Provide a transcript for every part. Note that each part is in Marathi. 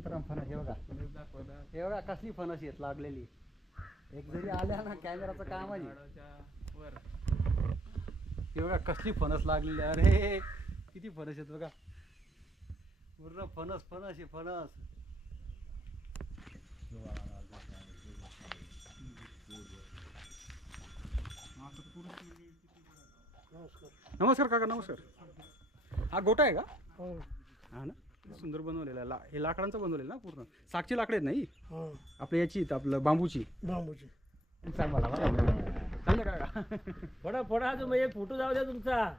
मित्रांनो फणस हे बघा. हे बघा कसली फणस येत लागलेली. एक जरी आल्या ना कॅमेराचं काम आहे हे बघा कसली फणस लागलेली अरे किती फणस आहेत बघा. पूर्ण फणस फणस आहे फणस. नमस्कार काका नमस्कार. हा गोटा आहे का? हो. हा ना? सुंदर बनवलेला आहे. ला हे लाकडांचं बनवलेलं ना पूर्ण? सागची लाकडे आहेत नाही हो? आपल्या याची आहेत, आपलं बांबूची. बांबूचे. फोडा फोडा तुम्ही एक फोटो जाऊ द्या तुमचा.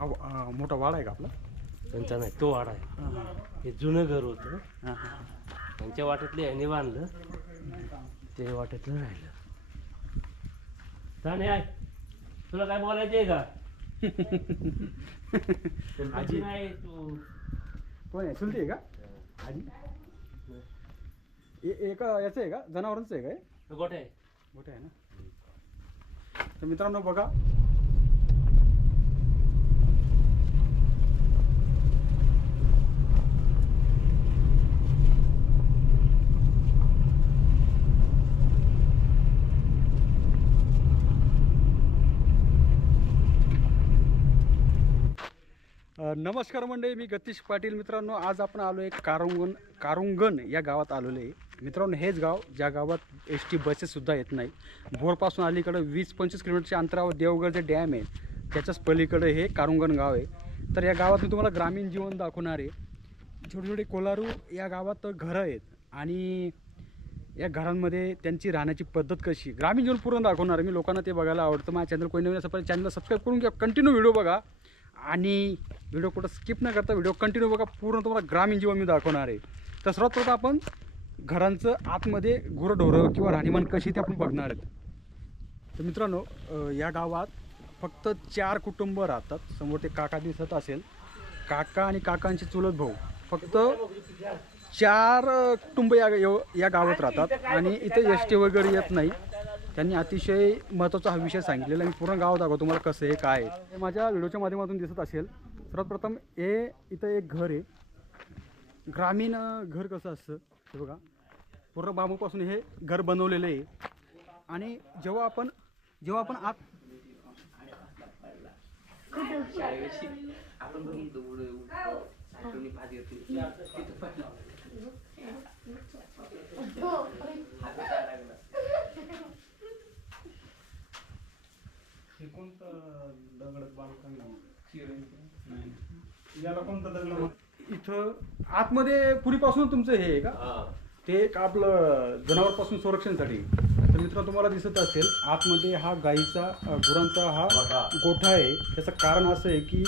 हा, हा, मोठा वाडा आहे का आपला? त्यांचा नाही तो वाडा आहे. हे जुनं घर होतं. हां हां त्यांच्या वाट्यातले यांनी बांधलं. ते वाट्यातलं राहिलं. चालेल आहे तुला काय बोलायचं आहे का? आजी. नाही तू. कोण आहे? चुलती आहे का? आजी? ए- एका याचं आहे का? जनावरांचं आहे काय गोठे मोठं आहे ना? तर मित्रांनो बघा नमस्कार मंडळी मी गतीश पाटील मित्रांनो. आज आपण आलो आहे कारुंगण कारुंगण या गावात आलेलो आहे मित्रांनो हेच गाव ज्या गावात एस टी बसेससुद्धा येत नाही भोरपासून अलीकडं वीस पंचवीस किलोमीटरच्या अंतरावर देवगड जे डॅम आहे. त्याच्याच पलीकडे हे कारुंगण गाव आहे. तर या गावात मी तुम्हाला ग्रामीण जीवन दाखवणार आहे. छोटे छोटे कोलारू या गावात घरं आहेत आणि या घरांमध्ये त्यांची राहण्याची पद्धत कशी ग्रामीण जीवन पूर्ण दाखवणार आहे. मी लोकांना ते बघायला आवडतं. माझ्या चॅनल कोणी नवीन असं पण चॅनलला सबस्क्राईब करून घ्या. कंटिन्यू व्हिडिओ बघा. आणि व्हिडिओ कुठं स्किप न करता व्हिडिओ कंटिन्यू बघा पूर्ण तुम्हाला ग्रामीण जीवन मी दाखवणार आहे. तर सर्वात प्रथम आपण घरांचं आतमध्ये गुरंढोरं किंवा राहणीमान कशी ते आपण बघणार आहेत. तर मित्रांनो या गावात फक्त चार कुटुंब राहतात. समोर ते काका दिसत असेल. काका आणि काकांचे चुलत भाऊ. फक्त चार कुटुंब या या- या गावात राहतात. आणि इथे एस टी वगैरे येत नाही. त्यांनी अतिशय महत्त्वाचा हा विषय सांगितलेला मी पूर्ण गाव दाखवतो तुम्हाला कसं आहे काय आहे. हे माझ्या व्हिडिओच्या माध्यमातून दिसत असेल. सर्वात प्रथम हे इथं एक घर आहे. ग्रामीण घर कसं असतं हे बघा. पूर्ण बांबूपासून हे घर बनवलेलं आहे. आणि जेव्हा आपण जेव्हा आपण आत हो. हे कोणतं दगड याला कोणतं दगड इथं आतमध्ये पुरीपासून तुमचं हे आहे का? ते एक आपलं जनावरपासून संरक्षणासाठी. तर मित्र तुम्हाला दिसत असेल आतमध्ये हा गाईचा गुरांचा हा गोठा. आहे. त्याचं कारण असं आहे की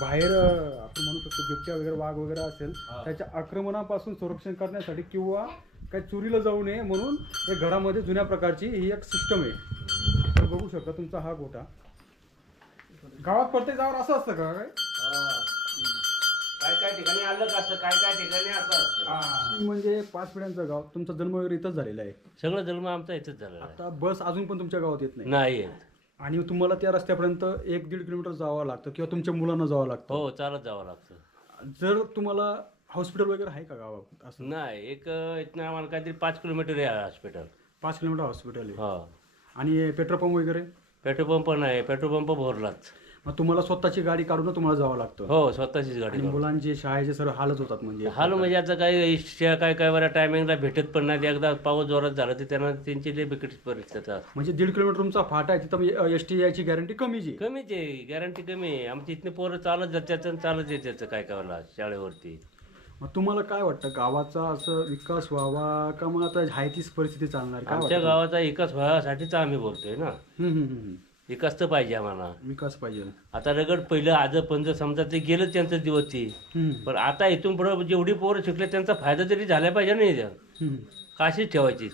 बाहेर आपण म्हणू शकतो बिबट्या वगैरे वाघ वगैरे असेल त्याच्या आक्रमणापासून संरक्षण करण्यासाठी किंवा काही चोरीला जाऊ नये म्हणून हे घरामध्ये जुन्या प्रकारची ही एक सिस्टम आहे. बघू शकता तुमचा हा गोठा गावात प्रत्येक जावर असं असतं का काय? काय काय ठिकाणी आलं का असं? काय काय ठिकाणी असं असतं? म्हणजे पाच पिढ्यांचं गाव तुमचा जन्म वगैरे इथंच झालेला आहे. सगळं जन्म आमचा इथंच झालेला आहे. आता बस अजून पण तुमच्या गावात येत नाही. नाही येत. आणि तुम्हाला त्या रस्त्यापर्यंत एक दीड किलोमीटर जावं लागतं किंवा तुमच्या मुलांना जावं लागतं. हो चालत जावं लागतं. जर तुम्हाला हॉस्पिटल वगैरे आहे का गावात? असं. नाही एक अं, इथनं आम्हाला काहीतरी पाच किलोमीटर आहे हॉस्पिटल. पाच किलोमीटर हॉस्पिटल आहे. हो. आणि पेट्रोल पंप वगैरे? पेट्रोल पंप नाही पेट्रोल पंप भरलाच मग तुम्हाला स्वतःची गाडी काढून तुम्हाला जावं लागतं. हो स्वतःचीच गाडी आणि. मुलांचे शाळेचे सर्व हालच होतात म्हणजे हाल म्हणजे आता काय इष्ट काय काय बऱ्या टायमिंगला भेटत पण नाही. एकदा पाऊस जोरात झाला तर त्यांना त्यांची लई बिकट परिस्थिती असते. म्हणजे दीड किलोमीटर तुमचा फाटा आहे तिथं एस टी याची गॅरंटी कमीच आहे. कमीच आहे. गॅरंटी कमी आहे. आमची इथने पोरं चालत जातात आणि चालत येतात काय काय वेळेला शाळेवरती. मग तुम्हाला काय वाटतं? गावाचा असं विकास व्हावा का मग आता हाय तीच परिस्थिती चालणार? काय आमच्या वाटतं? गावाचा विकास व्हायसाठीच आम्ही बोलतोय ना. हम्म, हम्म, हम्म. विकास तर पाहिजे आम्हाला. विकास पाहिजे. आता रगड पहिलं आज पंज समजा ते गेलं त्यांचं दिवस ते हम्म, पण आता इथून पुढं जेवढी पोरं शिकले त्यांचा फायदा तरी झाला पाहिजे नाही त्या हम्म. काशीच ठेवायची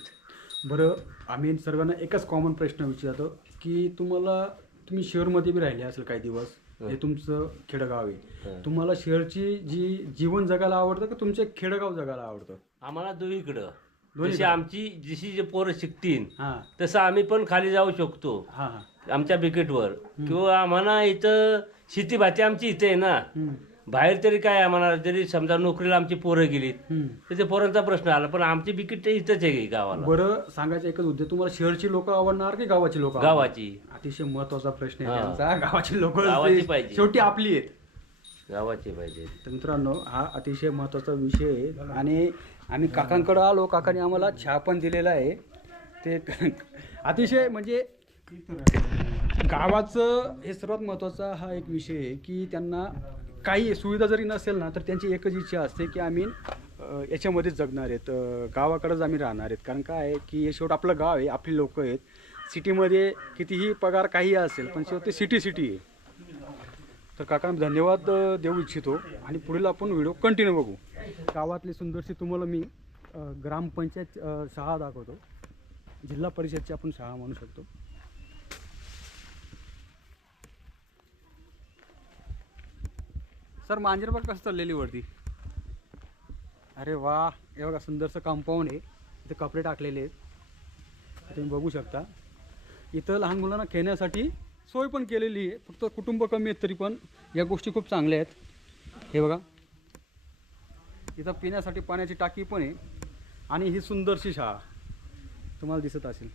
बरं आम्ही सर्वांना एकच कॉमन प्रश्न विचारतो की तुम्हाला तुम्ही शहरमध्ये बी राहिले असेल काही दिवस. हे. तुमचं खेडगाव आहे. तुम्हाला शहरची जी जीवन जगायला आवडतं का तुमचे खेडगाव जगायला आवडतं? आम्हाला दोन्हीकडं? जशी आमची जशी जे पोरं शिकतील हां. तसं आम्ही पण खाली जाऊ शकतो. हां हां. आमच्या बिकेटवर. किंवा आम्हाला इथं शेती भाती आमची इथे आहे ना. बाहेर तरी काय आम्हाला जरी समजा नोकरीला आमची पोरं गेलीत हम्म. तर ते पोरांचा प्रश्न आला पण आमची बिकीट ते इथंच आहे गावाला. बरं सांगायचं एकच उद्योग तुम्हाला शहरची लोक आवडणार की गावाची लोक गावाची. अतिशय महत्त्वाचा प्रश्न आहे हा. त्यांचा. गावाची लोक गावाची पाहिजे. शेवटी आपली आहेत. गावाची पाहिजे. तर मित्रांनो हा अतिशय महत्त्वाचा विषय आहे. आणि आम्ही काकांकडे आलो काकाने आम्हाला चहा पण दिलेला आहे. ते अतिशय म्हणजे गावाचं हे सर्वात महत्त्वाचा हा एक विषय आहे की त्यांना काही सुविधा जरी नसेल ना तर त्यांची एकच इच्छा असते की आम्ही याच्यामध्येच जगणार आहेत. गावाकडंच गावाकडेच आम्ही राहणार आहेत. कारण काय आहे की हे शेवट आपलं गाव आहे आपली लोकं आहेत. सिटीमध्ये कितीही पगार काही असेल पण शेवटी सिटी सिटी आहे. तर काका धन्यवाद देऊ इच्छितो. आणि पुढील आपण व्हिडिओ कंटिन्यू बघू. गावातली सुंदरशी तुम्हाला मी ग्रामपंचायत शाळा दाखवतो. जिल्हा परिषदची आपण शाळा म्हणू शकतो. सर मांजरबाग कसं चाललेली वरती. अरे वा हे बघा सुंदरसं कंपाऊंड आहे. इथे कपडे टाकलेले आहेत. तुम्ही बघू शकता. इथं लहान मुलांना खेळण्यासाठी सोय पण केलेली आहे. फक्त कुटुंब कमी आहेत तरी पण या गोष्टी खूप चांगल्या आहेत. हे बघा. इथं पिण्यासाठी पाण्याची टाकी पण आहे. आणि ही सुंदरशी शाळा. तुम्हाला दिसत असेल.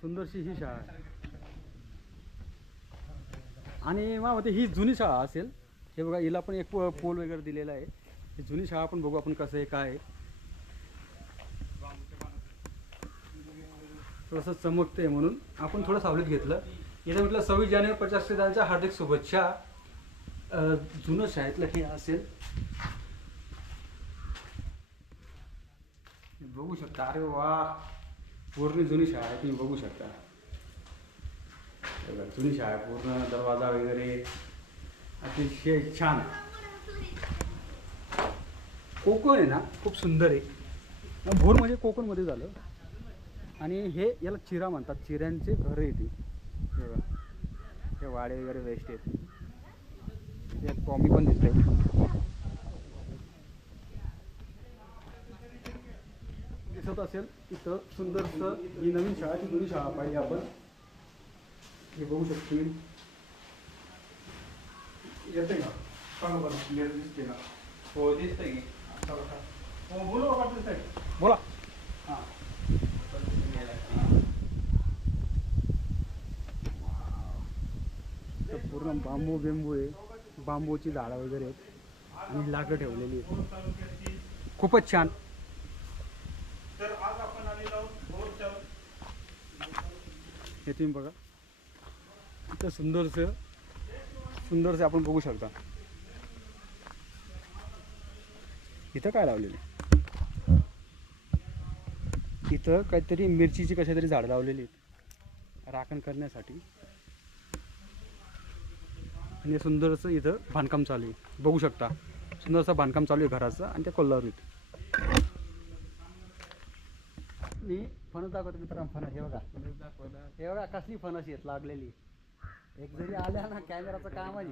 सुंदरशी ही शाळा. आहे आणि मला वाटते ही जुनी शाळा असेल. हे बघा हिला पण एक पो- पोल वगैरे दिलेला आहे. ही जुनी शाळा पण बघू आपण कसं आहे काय आहे. थोडंसं चमकते म्हणून. आपण थोडं सावलीत घेतलं. इथं म्हटलं सव्वीस जानेवारी पचास हार्दिक शुभेच्छा. जुनं शाळेतलं हे असेल. बघू शकता. अरे वा. पूर्ण जुनी शाळा आहे तुम्ही बघू शकता. जुनी शाळा पूर्ण दरवाजा वगैरे. अतिशय छान. कोकण आहे ना खूप सुंदर आहे. भोर म्हणजे कोकणमध्ये झालं. आणि हे याला चिरा म्हणतात. चिऱ्यांचे घर येते हे हे वाडे वगैरे वेस्ट आहेत. हे टॉमी पण दिसते दिसत असेल इथं सुंदरसं ही नवीन शाळा ती जुनी शाळा पाहिजे आपण. हे बघू शकतो तुम्ही येते का सांगा बरं क्लिअर दिसते का हो दिसतंय की हो बोला बाबा दिसतंय बोला हां तर पूर्ण बांबू बिंबू आहे. बांबूची झाडं वगैरे आहेत. आणि लाकडं ठेवलेली आहेत. खूपच छान. तर आज आपण आलेलो आहोत भोरच्या हे तुम्ही बघा. इथं सुंदरसं सुंदरसं आपण बघू शकता. इथं काय लावलेले इथं काहीतरी मिरचीची कशातरी झाडं लावलेली आहेत. राखण करण्यासाठी. आणि सुंदरसं इथं बांधकाम चालू आहे. बघू शकता. सुंदरसं बांधकाम चालू आहे घराचं आणि त्या कोल्हावरीत मी फणस दाखवतो मित्रांनो फणस हे बघा. हे बघा कसली फणस येत लागलेली. एक जरी आल्या ना कॅमेराचं काम आहे.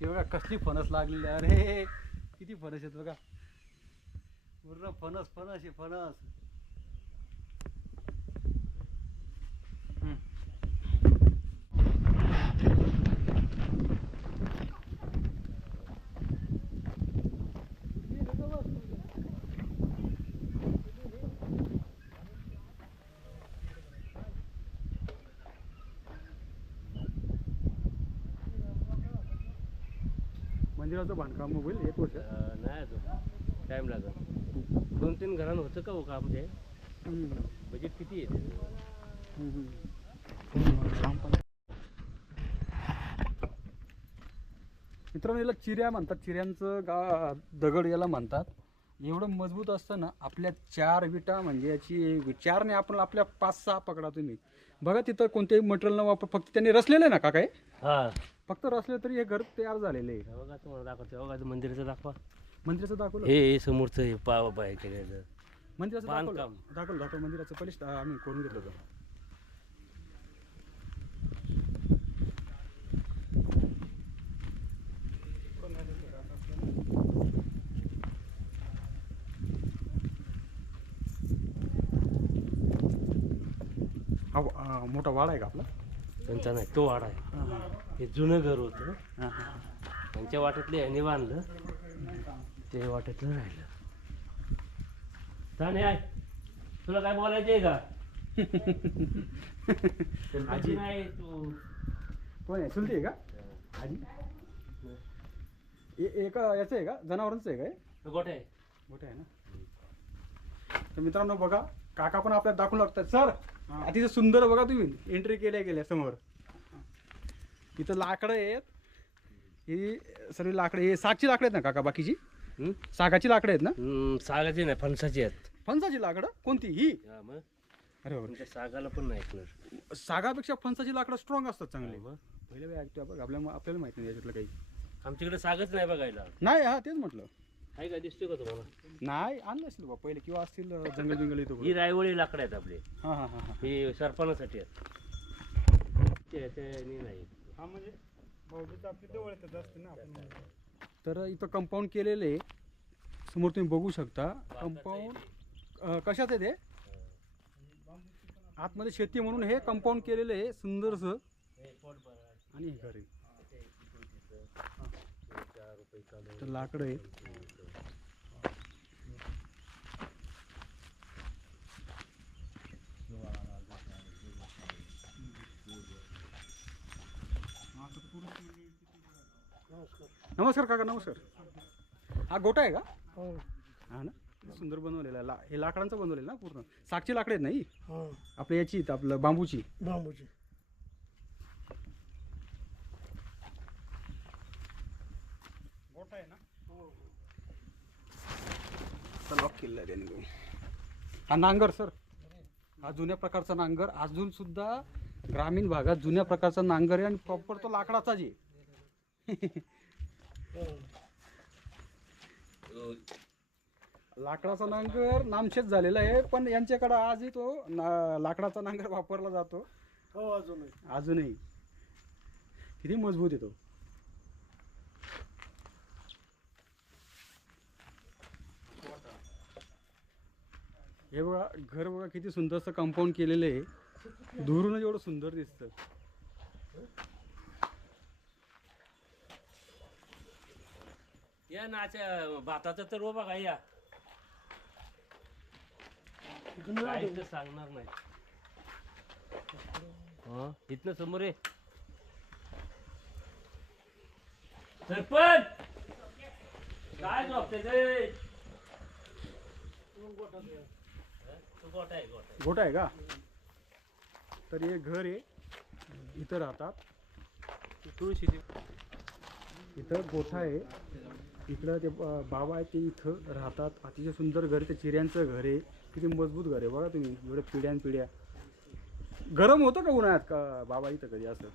हे बघा कसली फणस लागलेली अरे किती फणस आहेत बघा. पूर्ण फणस फणस आहे फणस. मंदिराचं बांधकाम होईल एक वर्ष. अं, नाही अजून. टाईम लागत दोन तीन घरांना होतं का हो काम ते हम्म. बजेट किती आहे? त्याचं? हम्म. मित्रांनो याला चिऱ्या म्हणतात. चिऱ्यांचं गा दगड याला म्हणतात. एवढं मजबूत असतं ना आपल्या चार विटा म्हणजे याची चारने आपण आपल्या पाच सहा पकडा तुम्ही बघा तिथं कोणतेही मटेरियल न वापर फक्त त्यांनी रचलेलं आहे ना का काय हा. फक्त रचले तरी हे घर तयार झालेलं आहे. हे बघा तुम्हाला दाखवतो हे बघा ते मंदिराचं दाखवा. मंदिराचं दाखवलं? हे हे समोरचं हे पाव पाय केलेलं. मंदिराचं दाखवलं? बांधकाम. दाखवलं दाखवलं. मंदिराचं पहिलेच आम्ही करून घेतलं होतं. हा वा- मोठा वाडा आहे का आपला? त्यांचा नाही तो वाडा आहे. हां जुनं घर होतं. त्यांच्या वाट्यातले ह्याने बांधलं. ते वाट्यातलं राहिलं. ताने आहे तुला काय बोलायचं आहे का? आजी. नाही तू. कोण आहे? चुलती आहे का? आजी. एका याचं आहे का? जनावरांचं आहे काय गोठे आहे. मोठं आहे ना? तर मित्रांनो बघा काका पण आपल्याला दाखवून लागतात. सर अतिशय सुंदर बघा तुम्ही एंट्री केल्या गेल्या समोर. इथं लाकडं आहेत. ही सर्व लाकडं हे सागची लाकडं आहेत ना काका बाकीची? हं? सागाची लाकडं आहेत ना? हं, सागाची नाही फणसाची आहेत. फणसाची लाकडं? कोणती? ही? हा, मग? अरे. तुमच्या सागाला पण नाही ऐकणार. सागापेक्षा फणसाची लाकडं स्ट्रॉंग असतात चांगले. मग? पहिले वेळ ऐकतो आपण आपल्याला आपल्याला माहिती नाही याच्यातलं काही. आमच्याकडे सागच नाही बघायला. नाही हा तेच म्हटलं. आहे का दिसतोय का तुम्हाला? नाही आणलं असेल बा. पहिले किंवा असतील अं, जंगल बिंगल इथं ही रायवळी लाकडं आहेत आपले. हां हां हां हां. ही सरपणासाठी आहेत. ते- ते नाही नाही. हा म्हणजे भाऊबीज आपली जवळ येतच असते ना आपण तर इथं कंपाऊंड केलेलं आहे. समोर तुम्ही बघू शकता. कंपाऊंड कशात आहे ते? आतमध्ये शेती म्हणून हे कंपाऊंड केलेलं आहे सुंदरसं. आणि हे घर. आहे तर लाकडं आहे नमस्कार काका नमस्कार. हा गोटा आहे का? हा. ना? सुंदर बनवलेला आहे. ला हे लाकडांचं बनवलेलं ना पूर्ण? सागची लाकडं आहेत नाही आपल्या याची आहेत, आपलं बांबूची. बांबूची. मोठा आहे ना? लॉक केलेला आहे त्याने तो. हा नांगर सर हा जुन्या प्रकारचा नांगर. अजून सुद्धा ग्रामीण भागात जुन्या प्रकारचा नांगर आहे आणि प्रॉपर तो लाकडाचाच आहे. लाकडाचा नांगर नामशेष झालेला आहे पण यांच्याकडे आजही तो ना- लाकडाचा नांगर वापरला जातो. हो अजूनही. अजूनही. किती मजबूत आहे हे बघा घर बघा किती सुंदरसं कंपाऊंड केलेलं आहे. दुरूनच एवढं सुंदर दिसतं. या नाच्या भाताचं तर बघा का या काहीच सांगणार नाही. हं, इथनं समोर आहे सरपंच! काय झोपते ते गोठा आहे का? तर हे घर आहे. इथं राहतात. तुळशीची इथं गोठा आहे. इकडं ते बाबा आहे ते इथं राहतात. अतिशय सुंदर घर ते चिऱ्यांचं घर आहे. किती मजबूत घर आहे बघा तुम्ही. एवढे पिढ्यान पिढ्या गरम होतं का उन्हाळ्यात का बाबा इथं कधी असं?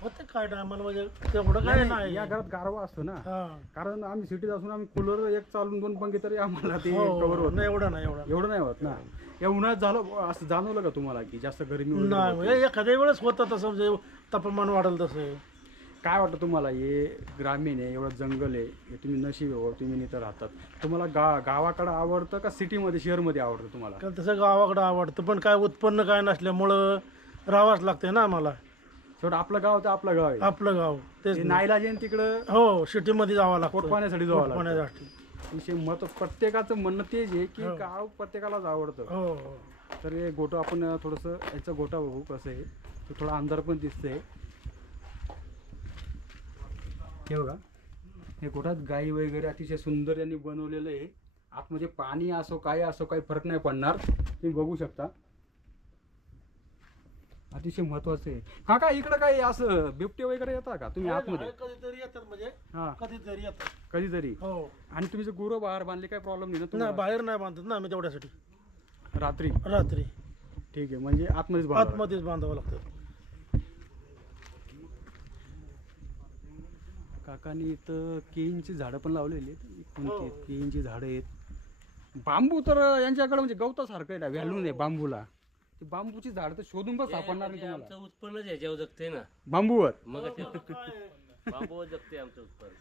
होते काय टायमाला म्हणजे तेवढं काय नाही या घरात गारवा असतो ना. हा. कारण आम्ही सिटीत असून आम्ही कूलर एक चालून दोन पंखे तरी आम्हाला ते हो, कव्हर होत नाही एवढं नाही एवढं एवढं नाही होत ना. या उन्हाळ्यात झालं असं जाणवलं का तुम्हाला की जास्त गरमी वगैरे नाही होते? म्हणजे एखाद्या वेळेस होतं तसं म्हणजे तापमान वाढेल तसं. काय वाटतं तुम्हाला हे ग्रामीण आहे एवढं जंगल आहे हे तुम्ही नशीब आहे बाबा, तुम्ही इथं राहतात. तुम्हाला गा गावाकडं आवडतं का सिटीमध्ये शहरमध्ये आवडतं तुम्हाला? कारण तसं गावाकडं आवडतं पण काय उत्पन्न काय नसल्यामुळं राहावंच लागतंय ना आम्हाला. शेवट आपलं गाव तर आपलं गाव आहे. आपलं गाव तेच ते ना. नाईलाज आहे तिकडं? हो सिटीमध्ये जावं लागतं. पोटपाण्यासाठी जावं लागतं. पोटपाण्यासाठी. विषय मत प्रत्येकाचं म्हणणं तेच आहे की हो. गाव प्रत्येकालाच आवडतं. हो हो. तर हे गोटं आपण थोडंसं याचं गोटा बघू कसं आहे. तो थोडा अंधार पण दिसतंय. हे बघा. हे गोठ्यात गाई वगैरे अतिशय सुंदर यांनी बनवलेलं आहे. आतमध्ये पाणी असो काय असो काही फरक नाही पडणार. तुम्ही बघू शकता. अतिशय महत्वाचं आहे. काका इकडं काही असं बिबटे वगैरे येतात का? तुम्ही आतमध्ये कधीतरी येतात म्हणजे हां. कधीतरी येतात. कधीतरी हो. आणि तुम्ही जर गुरं बाहेर बांधले काही प्रॉब्लेम नाही ना नाही तुम्हाला? बाहेर नाही बांधत ना आम्ही तेवढ्यासाठी. रात्री? रात्री. ठीक आहे म्हणजे आतमध्येच बांधावं लागतं. आतमध्येच बांधावं लागतं. काकांनी इथं केळींची झाडं पण लावलेली आहेत. कोणती हो. आहेत केळींची झाडं आहेत. बांबू तर यांच्याकडे म्हणजे गवतासारखं आहे ना व्हॅल्यू नाही बांबूला. ते बांबूची झाडं तर शोधून पण सापडणार नाही म्हणजे तुम्हाला. आमचं उत्पन्नच याच्यावर जगते ना. बांबूवर? मग बांबूवर जगते आमचं उत्पन्न.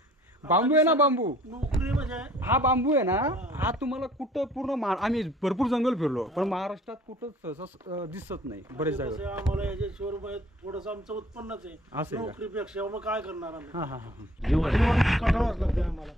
बांबू आहे ना बांबू? नोकरी म्हणजे? हा बांबू आहे ना हा. तुम्हाला कुठं पूर्ण आम्ही भरपूर जंगल फिरलो पण महाराष्ट्रात कुठं सहसा अं, दिसत नाही बरेच कसं जागा आहे, आम्हाला याच्याशिवाय थोडंसं आमचं उत्पन्नच आहे. असं आहे का? नोकरीपेक्षा मग काय करणार आम्ही? हा हा हा जीवन काढावंच लागते आम्हाला.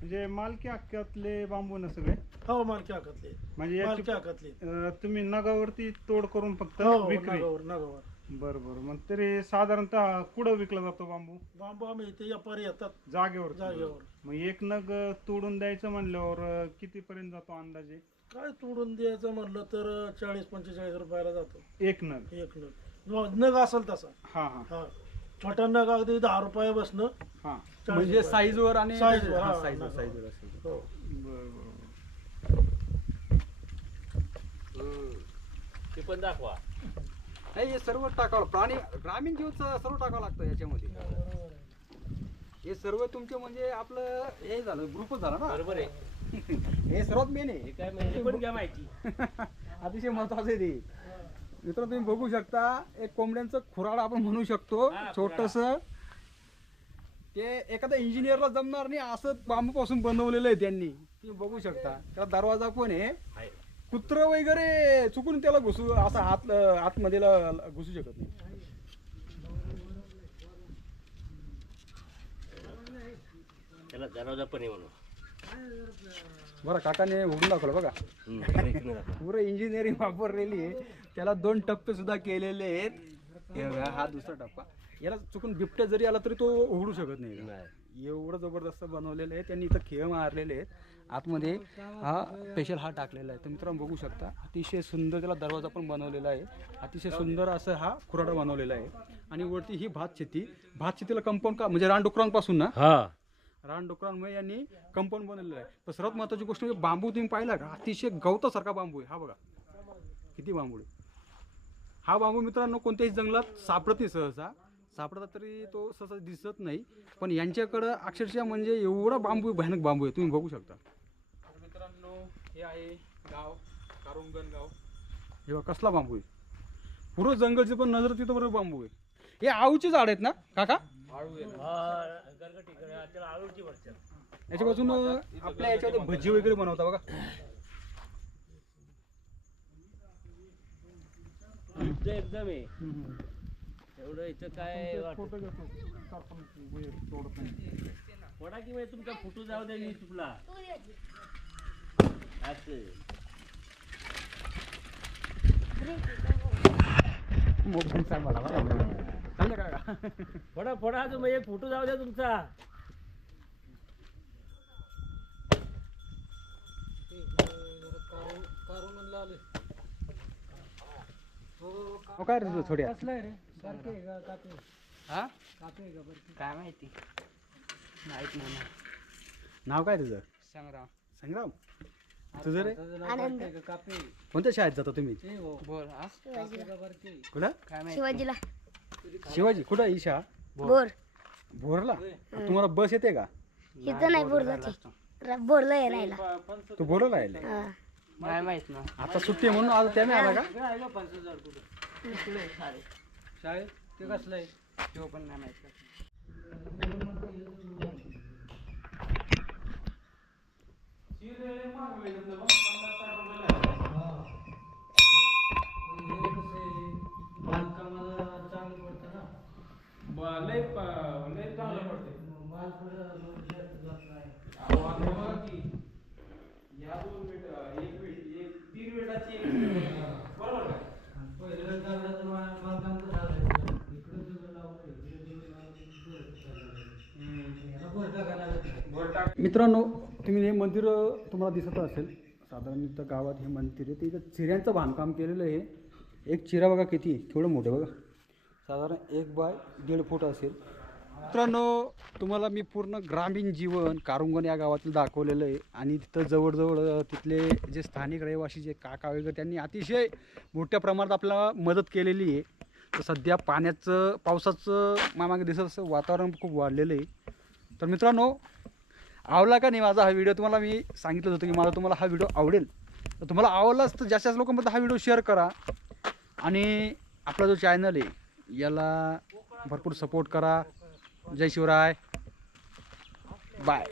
म्हणजे मालकी हक्कातले बांबू ना सगळे? हो मालकी हकातले म्हणजे याची मालकी हकातले अं, तुम्ही नगावरती तोड करून फक्त हो विक्री? नागावर नागावर. बरं बरं. मग तरी साधारणतः कुठं विकला जातो बांबू? बांबू आम्ही इथे व्यापारी येतात. जागेवर. जागेवर. मग एक नग तोडून द्यायचं म्हणल्यावर किती पर्यंत जातो अंदाजे? काय तोडून द्यायचं म्हणलं तर चाळीस पंचेचाळीस रुपयाला जातो. एक नग. एक नग. नग असेल तसा. हा हा. हा. छोटा नग अगदी दहा रुपये बसणं हा. म्हणजे. साईजवर आणि साईजवर, हा, हा, साईजवर हा. साईजवर असेल. हो. बरं बरं ते पण दाखवा. नाही हे सर्व टाकावं. प्राणी ग्रामीण जीवचं सर्व टाकावं लागतं याच्यामध्ये. हे सर्व तुमचे म्हणजे आपलं हे झालं ग्रुपच झाला ना? बरोबर आहे. हे सर्वात मेन आहे. हे काय माहिती पण घ्या माहिती अतिशय महत्वाचं आहे ते. मित्र तुम्ही बघू शकता एक कोंबड्यांचं खुराड आपण म्हणू शकतो हा, छोटस. ते एखाद्या इंजिनियरला जमणार नाही असं बांबूपासून बनवलेलं आहे त्यांनी. तुम्ही बघू शकता. त्याला दरवाजा पण आहे. कुत्र वगैरे चुकून त्याला घुसू असा हात आतमध्ये घुसू शकत नाही. त्याला दरवाजा पण आहे म्हणून. बरं काकाने उघडून दाखवलं बघा. पुरं इंजिनिअरिंग वापरलेली आहे. त्याला दोन टप्पे सुद्धा केलेले आहेत. हे हा दुसरा टप्पा. याला चुकून बिबट्या जरी आला तरी तो उघडू शकत नाही. नाही. एवढं जबरदस्त बनवलेलं आहे. त्यांनी इथं खेळ मारलेले आहेत. आतमध्ये हा स्पेशल हा टाकलेला आहे. तर मित्रांनो बघू शकता. अतिशय सुंदर त्याला दरवाजा पण बनवलेला आहे. अतिशय सुंदर असं हा खुराडा बनवलेला आहे. आणि वरती ही भात शेती. भात शेतीला कंपाऊंड का म्हणजे रानडुकरांपासून ना? हा. रानडुकरांमुळे यांनी कंपाऊंड बनवलेलं आहे. तर सर्वात महत्त्वाची गोष्ट म्हणजे बांबू तुम्ही पाहिला का? अतिशय गवतासारखा बांबू आहे. हा बघा. किती बांबू आहे. हा बांबू मित्रांनो कोणत्याही जंगलात सापडत नाही सहसा. सापडता तरी तो सहसा दिसत नाही. पण यांच्याकडं अक्षरशः म्हणजे एवढा बांबू आहे, भयानक बांबू आहे तुम्ही बघू शकता. मित्रांनो हे आहे गाव कारुंगण गाव. हे बघा कसला बांबू आहे. पुरं जंगलचे पण नजर तिथं बरोबर बांबू आहे. हे आळूचे झाड आहेत ना काका. याच्यापासून आपल्या याच्यामध्ये भजी वगैरे बनवता बघा. एकदम आहे. एवढं इथं काय वाटत फोडा की म्हणजे तुमचा फोटो जाऊ द्या मी तुला. मोबाईल सांग मला फोडा फोडा तुम्ही एक फोटो जाऊ द्या तुमचा. हो काय रे? हा? काय माहिती? माहीत नाही ना. नाव काय तुझं? संग्राम. संग्राम? तुझं रे? आनंद. कोणत्या शाळेत जाता तुम्ही? बोल हा? कुठं? काय माहिती? शिवाजीला. शिवाजी कुठं आहे ही शाळा? बोर. भोरला तुम्हाला बस येते का? इथं नाही र- बोरला आहे राहिला तू भोरला आहे हा. नाही माहीत ना आता सुट्टी आहे म्हणून आज त्याने आला का? शाळेत? ते कसलं आहे? तो पण नाही माहीत मित्रांनो तुम्ही हे मंदिर तुम्हाला दिसत असेल. साधारण इथं गावात हे मंदिर आहे. ते चिऱ्यांचं बांधकाम केलेलं आहे. एक चिरा बघा किती आहे? केवढं मोठं बघा. साधारण एक बाय दीड फूट असेल. मित्रांनो तुम्हाला मी पूर्ण ग्रामीण जीवन कारुंगण या गावातील दाखवलेलं आहे. आणि तिथं जवळजवळ तिथले जे स्थानिक रहिवासी जे काका वगैरे त्यांनी अतिशय मोठ्या प्रमाणात आपल्याला मदत केलेली आहे. तर सध्या पाण्याचं पावसाचं मामागे दिसत असं वातावरण खूप वाढलेलं आहे. तर मित्रांनो आवडला का नाही माझा हा व्हिडिओ तुम्हाला मी सांगितलं होतं की मला तुम्हाला हा व्हिडिओ आवडेल. तर तुम्हाला आवडलाच तर जास्त जास्त लोकांपर्यंत हा व्हिडिओ शेअर करा. आणि आपला जो चॅनल आहे याला भरपूर सपोर्ट करा. जय शिवराय. बाय